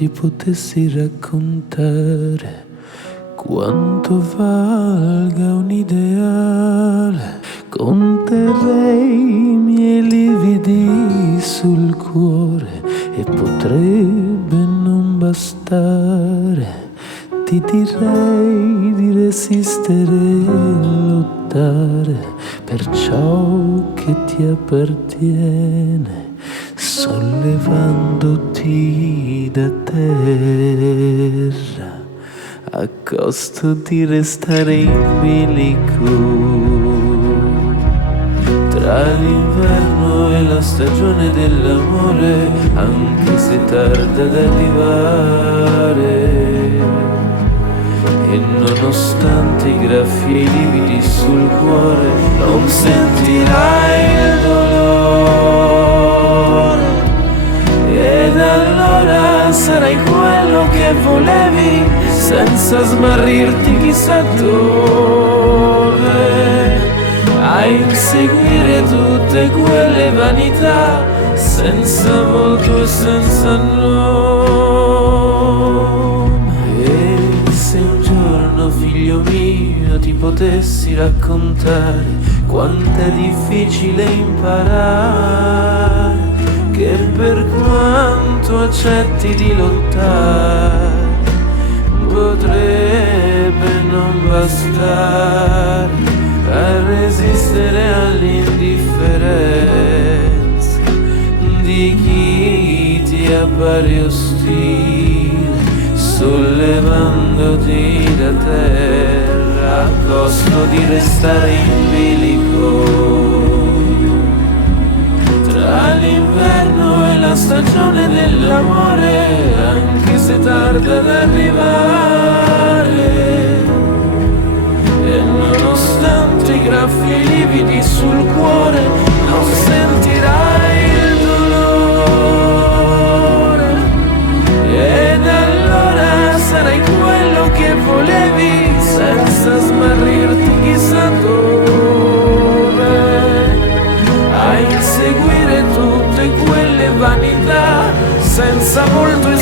ti potessi raccontare quanto valga un ideale, conterrei i miei lividi sul cuore e potrebbe non bastare. Ti direi di resistere e lottare per ciò che ti appartiene, sollevandoti da terra a costo di restare in bilico. Tra l'inverno e la stagione dell'amore, anche se tarda ad arrivare, e nonostante i graffi e i lividi sul cuore, non sentirai il dolore. Ed allora sarai quello che volevi, senza smarrirti chissà dove, a inseguire tutte quelle vanità, senza volto e senza nome. E se un giorno, figlio mio, ti potessi raccontare quant'è difficile imparare, che per quanto accetti di lottare, potrebbe non bastare a resistere all'indifferenza di chi ti appare ostile, sollevandoti da terra a costo di restare in bilico. Tra l'inverno e la stagione dell'amore, anche se tarda ad arrivare, e nonostante i graffi e i lividi sul cuore, non sentirai il dolore. Ed allora sarai quello che volevi, senza smarrirti chissà dove, a inseguire tutte quelle vanità, senza volto e